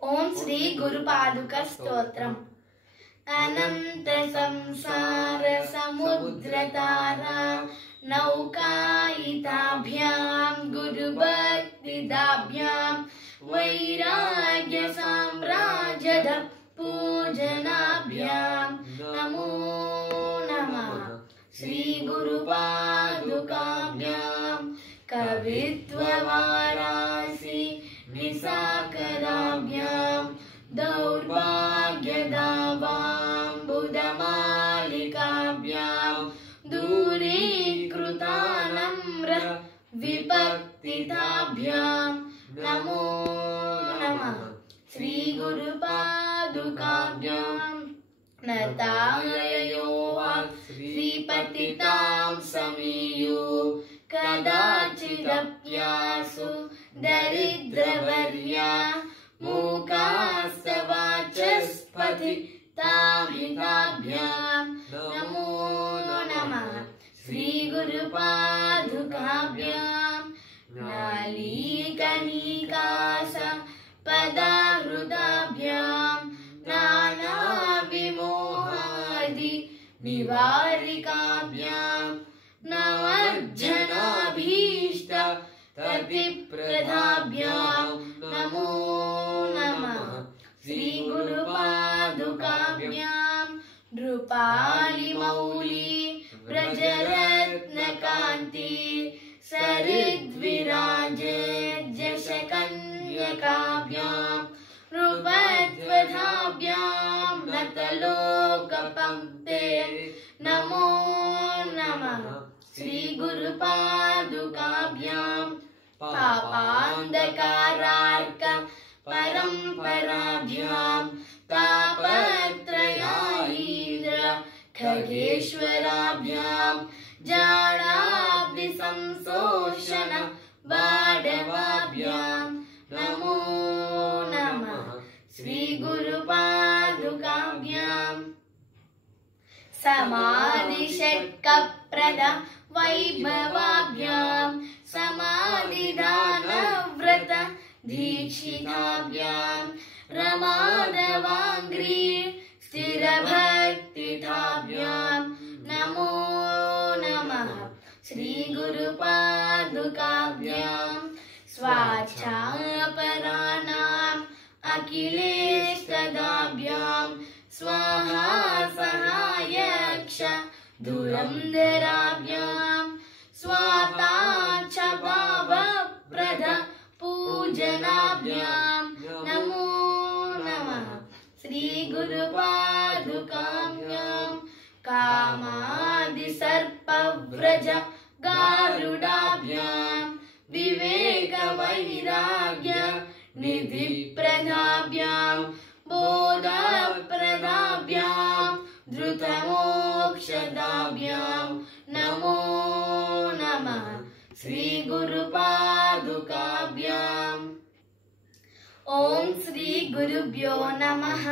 ఓం శ్రీ గురుపాదుక స్తోత్రం. అనంత సంసార సముద్రతారా నౌకాయితాభ్యాం గురుభక్తిదాభ్యాం వైరాగ్య సామ్రాజ్యద పూజనాభ్యాం నమో నమః. శ్రీ గురుపాదుకాభ్యాం కవిత్వవారాసి నిసాకరాభ్యాం దౌర్భాగ్యదావాంబుదమాలికాభ్యాం దూరీకృతానమ్ర విపక్తితాభ్యాం నమో నమః. శ్రీ గురుపాదుకాభ్యాం నతాయయోవా శ్రీపతితాం సమీయు కదాచిదప్యాసు దరిద్రవర్యా మూకాస్తవాచస్పతి తామితాభ్యాం నమో నమః. శ్రీ గురుపాదుకాభ్యాం నాళీకణికాస పదాహృదాభ్యాం నానావిమోహాది నివారికాభ్యాం నవర్జనాభీష్ట తతిప్రదాభ్యాం నమో నమః. శ్రీ గురుపాదుకాభ్యాం నృపాలిమౌళి వ్రజరత్నకాంతి సరిద్విరాజేజ్యశకన్యకాభ్యాం నృపత్వధాభ్యాం నతలోకపంక్తే నమో నమః. శ్రీ గురుపాదుకాభ్యాం పాపాంధకారార్క పరంపరాభ్యాం తాపత్రయాయీంద్ర ఖగేశ్వరాభ్యాం జాడాబ్ది సంశోషణ బాడవాభ్యాం నమో నమః. శ్రీ గురుపాదుకాభ్యాం సమాధి షట్కప్రద వైభవాభ్యాం సమాధిదాన వ్రత దీక్షితాభ్యాం రమాదవాంగ్రీ స్థిరభక్తితాభ్యాం నమో నమః. శ్రీ గురుపాదుకాభ్యాం స్వాచ్ఛాపరాణాం అఖిలేష్టదాభ్యాం స్వాహా సహాయక్ష దురంధరాభ్యాం స్వాతాచ భావప్రద పూజనాభ్యాం నమో నమః. శ్రీ గురుపాదుకాభ్యాం కామాది సర్పవ్రజ గారుడాభ్యాం వివేక వైరాగ్య నిధిప్రదాభ్యాం బోధప్రదాభ్యాం ధృతమోక్షదాభ్యాం నమో నమః. శ్రీ గురుపాదుకాభ్యాం. ఓం శ్రీ గురుభ్యో నమః.